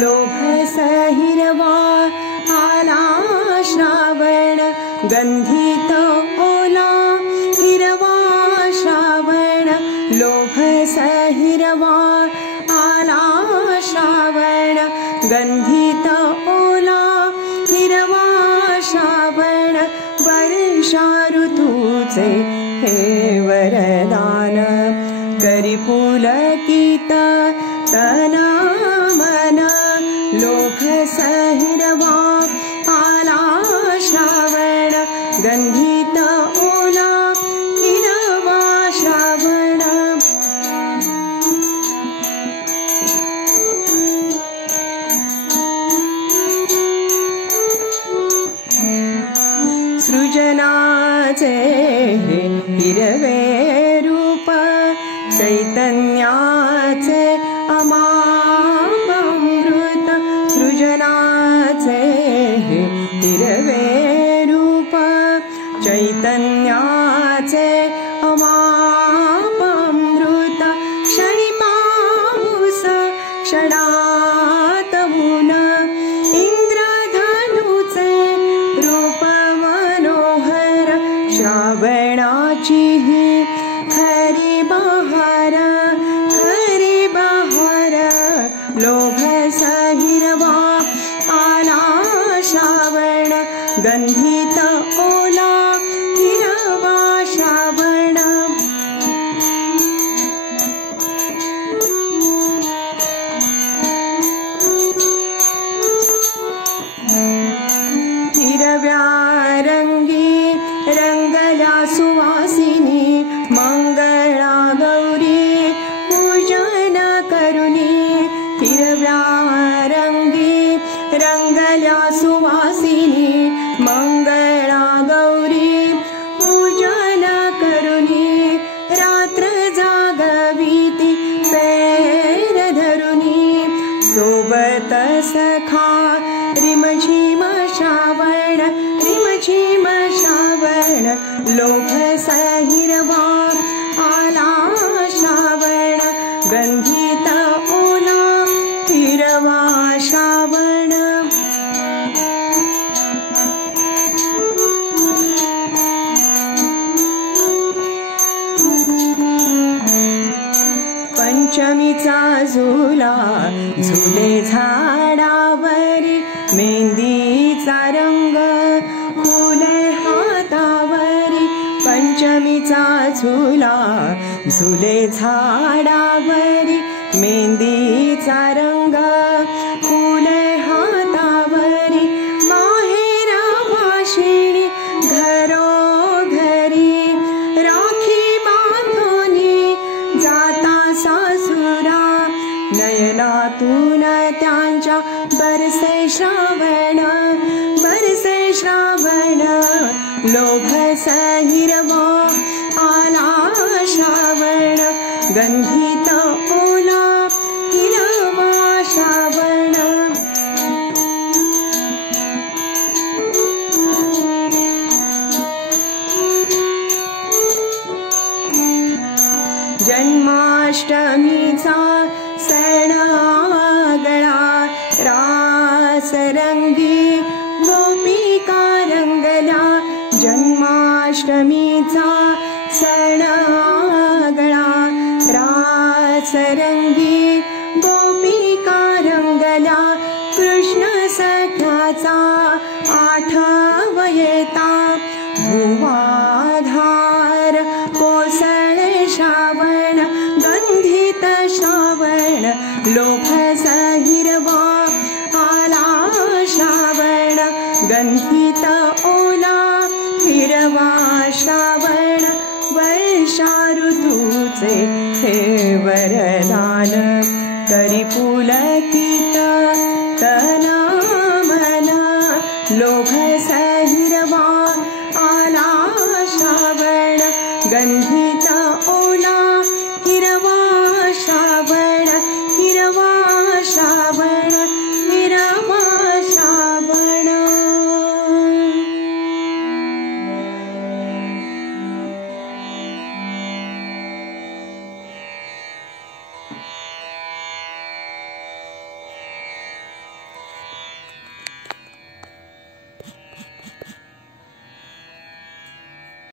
लोभस हिरवा आला श्रावण गंधित ओला हिरवा श्रावण लोभस हिरवा आला श्रावण गंधित ओला हिरवा श्रावण वर्षा ऋतूचे हे वरदान करी पुलकित तना मन लोभस हिरवा आला श्रावण गंधित ओला हिरवा श्रावण सृजनाचे हिरवे रूप चैतन्याचे अमामृत सृजनाचे हिरवे रूप चैतन्याचे अमामृत क्षणी पाऊस क्षणात ऊन इंद्रधनुचे रूप मनोहर श्रावणाची ही खरी बहार लोभस हिरवा आला श्रावण गंधित ओला हिरवा श्रावण हिरव्या रंगी रंगल्या सुवासिनी मंगळा गौरी पूजन करुनी हिरव्या रंगी रंगल्या सुवासिनी मंगळा गौरी पूजन करुनी रात्र जागविती पैर धरुनी सोबत सखा रिमझिम श्रावण रिमझिम श्रावण लोभस हिरवा आला श्रावण गंधित ओला हिरवा श्रावण पंचमीचा झुला झुले झाडावरी मेहंदीचा रंग फुले हातावरी पंचमीचा झुला झुले झाडावरी मेहंदीचा रंग फुले हातावरी बाहेर भाषिणी घरोघरी राखी बांधोनी जाता सासुरा नयनातून त्यांच्या बरसे श्रावण लोभस हिरवा आला श्रावण गंधित ओला हिरवा श्रावण जन्माष्टमीचा सण आगळा रास रंगी गोपिका रंगल्या जन्माष्टमीचा सण आगळा रास रंगी गोपिका रंगल्या कृष्ण सख्याचा आठव येता धुवाधार कोसळे श्रावण गंधित श्रावण लोभस हिरवा आला श्रावण गंधित ओला हिरवा श्रावण वर्षा ऋतूचे हे वरदान करी पुलकित